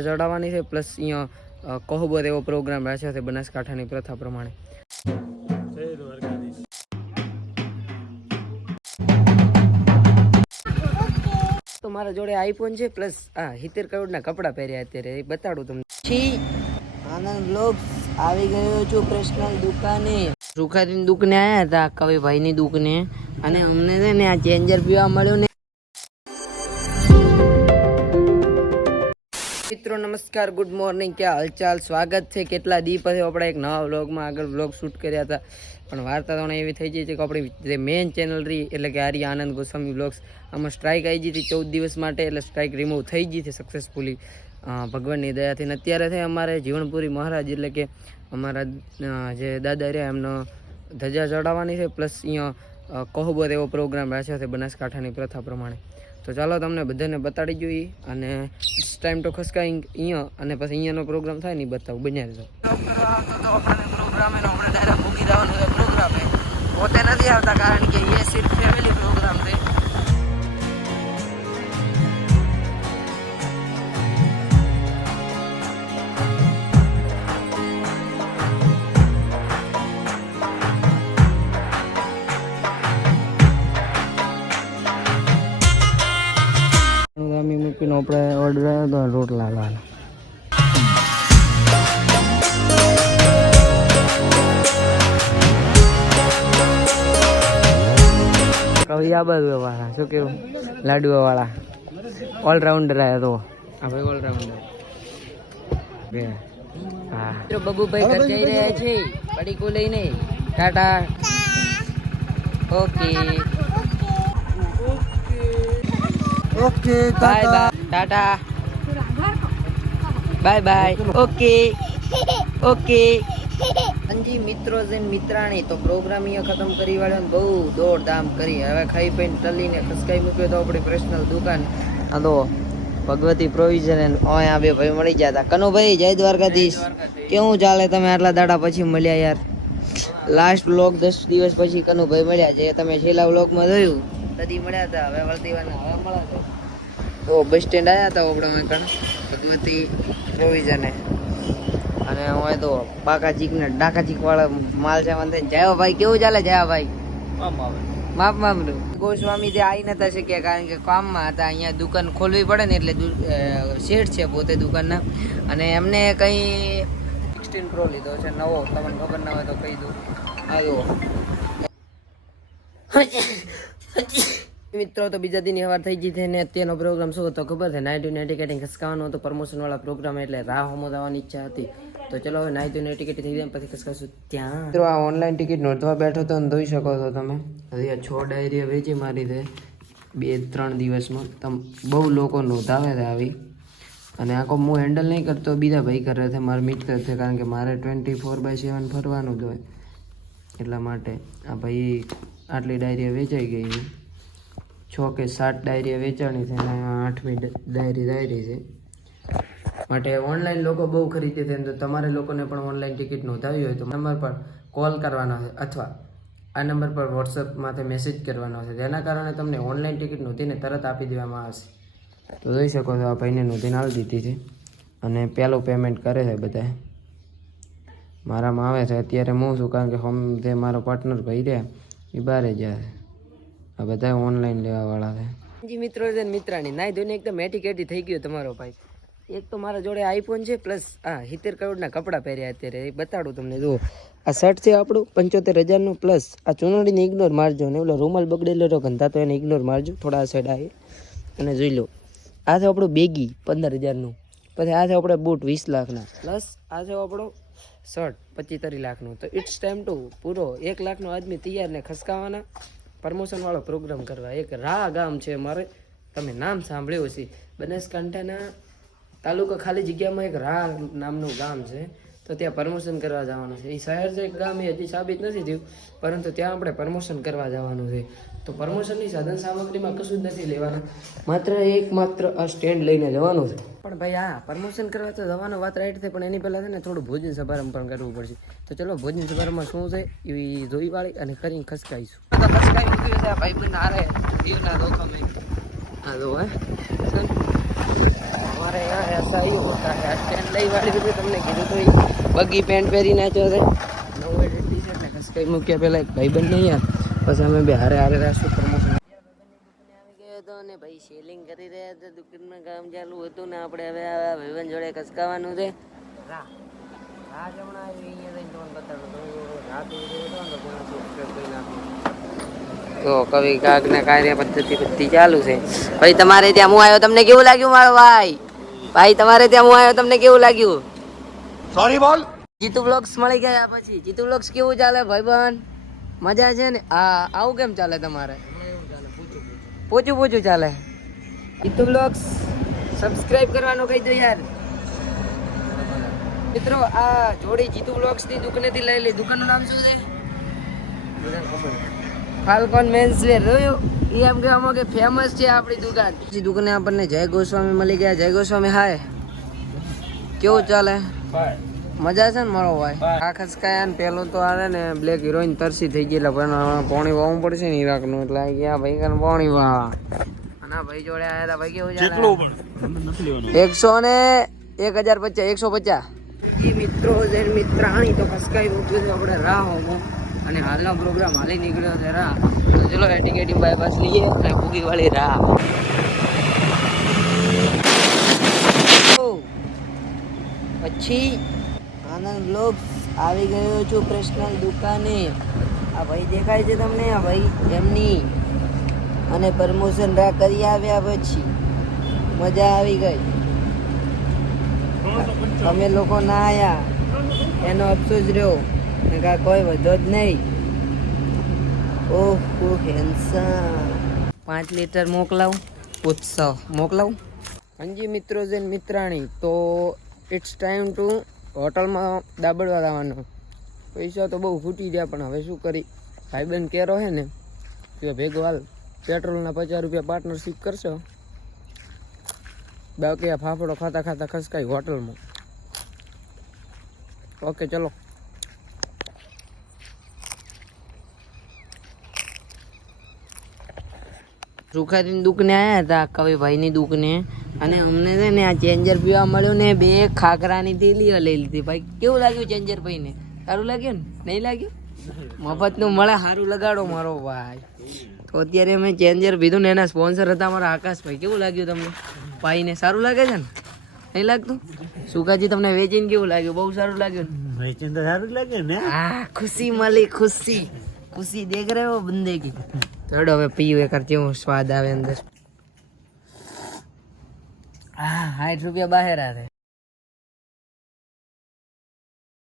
ચડાવવાની છે, પ્લસ અહીંયા કહબત એવો પ્રોગ્રામ રાખ્યો છે બનાસકાંઠાની પ્રથા પ્રમાણે. તો મારા જોડે આઈફોન છે, પ્લસ આ સિત્તેર કરોડના કપડાં પહેર્યા અત્યારે, એ બતાડું તમને. છી. આનંદ બ્લોગ્સ. આવી ગયો છું પર્સનલ દુકાને. સુખારીની દુકાને આવ્યા હતા, કવિભાઈની દુકાને. અને અમને છે ને આ ચેન્જર પીવા મળ્યું ને મિત્રો, નમસ્કાર, ગુડ મોર્નિંગ. ક્યાં હાલચાલ? સ્વાગત છે કેટલા દી પછી આપણે એક નવા વ્લોગમાં આગળ વ્લોગ શૂટ કર્યા હતા. પણ વાર્તા તો એવી થઈ ગઈ છે કે આપણી જે મેઇન ચેનલ રહી, એટલે કે આર્ય આનંદ ગોસ્વામી વ્લોગ્સ, આમાં સ્ટ્રાઇક આવી ગઈ હતી ચૌદ દિવસ માટે, એટલે સ્ટ્રાઇક રિમૂવ થઈ ગઈ હતી સક્સેસફુલી ભગવાનની દયાથી. ને અત્યારે છે અમારે જીવનપુરી મહારાજ, એટલે કે અમારા જે દાદા રહ્યા, એમનો ધજા ચડાવવાની છે. પ્લસ અહીંયા કહબત એવો પ્રોગ્રામ રાખ્યો છે બનાસકાંઠાની પ્રથા પ્રમાણે. તો ચાલો તમને બધાને બતાડી જોઈએ અને ટાઈમ ટુ ખસકાઈ અહીંયા અને પછી અહીંયાનો પ્રોગ્રામ થાય ને બતાવું. બન્યા રહેજો. પ્રોગ્રામ મૂકી દેવાનો પ્રોગ્રામ પોતે નથી આવતા કારણ કે એ સિર્ફ ફેમિલી પ્રોગ્રામ છે. ઓર્ડર આવ્યો તો રોટલા લાવવાનો. વાળા શું કેવું વાળા ઓલરાઉન્ડર આવ્યો તો. આ ઓલરાઉન્ડર હા. મિત્રો બબુભાઈ ઘર જઈ રહ્યા છે. પડીકો લઈને. Tata. Okay. Okay bye bye. Tata bye bye okay okay અંજી મિત્રો છે મિત્રાણી તો પ્રોગ્રામ અહીંયા ખતમ કરી વાળ્યો બહુ દોડધામ કરી. હવે ખાઈ પીને ટલીને ખસકાઈ મૂક્યો તો આપણી પર્સનલ દુકાન. તો ભગવતી પ્રોવિઝન ઓય બે ભાઈ મળી ગયા હતા. કનુભાઈ જય દ્વારકાધીશ. કેવું ચાલે તમે આટલા દાડા પછી મળ્યા યાર? લાસ્ટ વ્લોગ દસ દિવસ પછી કનુભાઈ મળ્યા જે તમે છેલ્લા વ્લોગમાં જોયું. તદી મળ્યા હતા હવે વળતીવાના હવે મળ્યા તો બસ સ્ટેન્ડ આવ્યા હતા આપણે અમે કણ ભગવતી પ્રોવિઝને અને હું તો પાકા ચીકને ડાકા ચીક વાળા માલ છે મને જયા ભાઈ કેવું ચાલે જયા ભાઈ માપ માપ ગોસ્વામી જે આવી નતા શક્યા કારણ કે કામમાં હતા અહીંયા દુકાન ખોલવી પડે ને એટલે શેઠ છે પોતે દુકાનના અને એમને કંઈ સિક્સટીન પ્રો લીધો છે નવો તમને ખબર ના હોય તો કહી દઉં આવ્યો મિત્રો, તો બીજા દિન હવાર થઈ ગઈ ને અત્યારનો પ્રોગ્રામ શું હતો ખબર છે? નાઇટ નાઇટ ટિકેટિંગ ખસકાવાનો હતો પ્રમોશનવાળા પ્રોગ્રામ એટલે રાહ હોમો જવાની ઈચ્છા હતી. તો ચલો હવે નાઇટ નાઇટ ટિકિટ થઈ જાય પછી ખસકાશું. ત્યાં. મિત્રો, આ ઓનલાઈન ટિકિટ નોંધવા બેઠો તો જોઈ શકો છો તમે. હજી આ છ ડાયરી વેચી મારી છે. બે ત્રણ દિવસમાં. તમ બહુ લોકો નોંધાવે છે આવી. અને આખો હું હેન્ડલ નહીં કરતો, બીજા ભાઈ કરે છે, મારા મિત્ર છે, કારણ કે મારે ટ્વેન્ટી ફોર બાય સેવન ફરવાનું જ હોય. એટલા માટે આ ભાઈ આટલી ડાયરી વેચાઈ ગઈ છે કે સાત ડાયરી વેચાણી છે અને આઠમી ડાયરી ડાયરી છે. માટે ઓનલાઈન લોકો બહુ ખરીદે છે તો તમારે લોકોને પણ ઓનલાઈન ટિકિટ નોંધાવી હોય તો નંબર પર કોલ કરવાનો છે અથવા આ નંબર પર વોટ્સઅપમાંથી મેસેજ કરવાનો છે. જેના કારણે તમને ઓનલાઈન ટિકિટ નોંધીને તરત આપી દેવામાં આવશે. તો જોઈ શકો છો, આ ભાઈને નોંધીને આપી દીધી છે અને પહેલું પેમેન્ટ કરે છે બધા મારામાં આવે છે, અત્યારે હું છું કારણ કે હોમ જે મારો પાર્ટનર ભાઈ રહ્યા, એ બહાર જાય છે. આ બધા ઓનલાઈન લેવાવાળા છે. મિત્રો છે મિત્રાની નાઈ ધોઈને એકદમ એટીકેટી થઈ ગયો તમારો ભાઈ. એક તો મારા જોડે આઈફોન છે પ્લસ આ સિત્તેર કરોડના કપડાં પહેર્યા અત્યારે. એ બતાડું તમને, જુઓ. આ શર્ટ છે આપણું, પંચોતેર હજારનું પ્લસ આ ચુનડીને ઇગ્નોર મારજો. ને ઓલો રૂમાલ બગડેલો હતો ગંધા, તો એને ઇગ્નોર મારજો. થોડા સાઈડ આવી અને જોઈ લો. આ છે આપણું બેગી, પંદર હજારનું. પછી આ છે આપણે બૂટ વીસ લાખના. પ્લસ આ છે આપણો શર્ટ પચીતરી લાખનું. તો ઇટ્સ ટાઈમ ટુ પૂરો. એક લાખનો આદમી તૈયાર ને ખસકાવાના. પ્રમોશન વાળો પ્રોગ્રામ કરવા. એક રા ગામ છે મારે તમે નામ સાંભળ્યું હશે. બનાસકાંઠાના તાલુકા ખાલી જગ્યામાં એક રા નામનું ગામ છે. તો ત્યાં પ્રમોશન કરવા જવાનું છે. એ શહેર છે ગામ એ હજી સાબિત નથી થયું, પરંતુ ત્યાં આપણે પ્રમોશન કરવા જવાનું છે. તો પ્રમોશનની સાધન સામગ્રીમાં કશું જ નથી લેવાનું. માત્ર એક માત્ર આ સ્ટેન્ડ લઈને જવાનું છે. પણ ભાઈ હા પ્રમોશન કરવા તો દવાનો વાત રાઈટ છે પણ એની પહેલાં છે ને થોડું ભોજન સમારંભ પણ કરવું પડશે. તો ચલો ભોજન સમારંભમાં શું છે? એ જોઈ વાળી અને કરીને ખસકાઈશું. ખસકાઈ મૂક્યું ભાઈ મને હા જો હે. અમારે એસા એ હોતા હે પેન્ટ લઈ વાળી તમને કીધું તો બગી પેન્ટ પહેરી નાખ્યો છે. નવો ટી શર્ટ ખસકાઈ મૂક્યા પહેલાં એક ભાઈબંધ નહીં યાર પછી અમે બે હારે હારે રાશું પ્રમોશન ને ભાઈ સેલિંગ કરી રહ્યા હતા દુકાનમાં કામ ચાલુ હતું ને આપણે હવે આ ભાઈબંધ જોડે કસકાવાનું છે. તો કવિ હતો ને કાર્ય પદ્ધતિ બધી ચાલુ છે. ભાઈ તમારે ત્યાં હું આવ્યો તમને કેવું લાગ્યું મારો ભાઈ? ભાઈ તમારે ત્યાં હું આવ્યો તમને કેવું લાગ્યું? સોરી બોલ. જીતુ બ્લોગ્સ મળી ગયા પછી. જીતુ બ્લોગ્સ કેવું ચાલે ભાઈબંધ? મજા છે ને? આ આવું કેમ ચાલે તમારે? પોચું પોચું ચાલે. જીતુ બ્લોગ્સ સબસ્ક્રાઇબ કરવાનું કહી દો યાર. મિત્રો આ જોડી જીતુ બ્લોગ્સની દુકાનેથી લઈ લી. દુકાનનું નામ શું છે? ફાલ્કોન મેન્સવેર રહ્યું એ એમ કહેવામાં કે ફેમસ છે આપણી દુકાન. પછી દુકાને આપણને જય ગોસ્વામી મળી ગયા. જય ગોસ્વામી હાય કેવું ચાલે? મજા છે ને મારો ભાઈ? આ ખસકાયા ને પેલું તો આવે ને બ્લેક હિરોઈન તરસી થઈ ગયેલા. પણ પાણી વાવવું પડશે ને ઈરાકનું એટલે આ ગયા ભાઈ કને પાણી વાવા અને ભાઈ જોડે આયા હતા ભાઈ કેવું ચાલે? એકસો ને એક હજાર પચાસ એકસો પચાસ. મિત્રો છે મિત્ર મિત્રાણી તો ખસકાઈ મૂક્યું છે આપણે રાહ અને હાલનો પ્રોગ્રામ હાલી નીકળ્યો છે રાહ. તો ચલો એટીકેટી બાયપાસ લઈએ અને ભૂગી વાળી રાહ પછી આનંદ બ્લોગ્સ આવી ગયો છું પર્સનલ દુકાને. આ ભાઈ દેખાય છે તમને? આ ભાઈ એમની. અને પ્રમોશન રા કરી આવ્યા પછી મજા આવી ગઈ. અમે લોકો ના આયા. એનો અફસોસ રહ્યો. ને કા કોઈ વધો જ નહીં. ઓહો હેન્સમ પાંચ લીટર મોકલાવું? ઉત્સવ. મોકલાવું? હાજી મિત્રો છે ને મિત્રાણી, તો ઇટ્સ ટાઈમ ટુ હોટલમાં દાબડવા જવાનું. પૈસા તો બહુ ખૂટી ગયા, પણ હવે શું કરી? ભાઈબંધ કેરો હે ને કે ભેગો પેટ્રોલના પચાસ રૂપિયા પાર્ટનરશીપ કરશો બાકી આ ફાફડો ખાતા ખાતા ખસકાય હોટલમાં. ઓકે, ચલો. સુખાતીની દુકને આવ્યા હતા કવિભાઈની દુકને. અને અમને છે ને આ ચેન્જર પીવા મળ્યું ને બે ખાખરાની થેલીઓ લઈ લીધી. ભાઈ કેવું લાગ્યું ચેન્જર ભાઈને સારું લાગ્યું ને? નહીં લાગ્યું? મફતનું મળે સારું લગાડો મારો ભાઈ. તો અત્યારે અમે ચેન્જર પીધું ને એના સ્પોન્સર હતા મારા આકાશભાઈ. કેવું લાગ્યું તમને? ભાઈને સારું લાગે છે ને? નહીં લાગતું? સુકાજી તમને વેચીને કેવું લાગ્યું? બહુ સારું લાગ્યું વેચીને તો સારું લાગે ને. હા ખુશી મળી ખુશી. ખુશી દેખ રહે હો બંદે કી. ચડો હવે પીવું કરતી હું સ્વાદ આવે અંદર હા સાઠ રૂપિયા બહાર આવે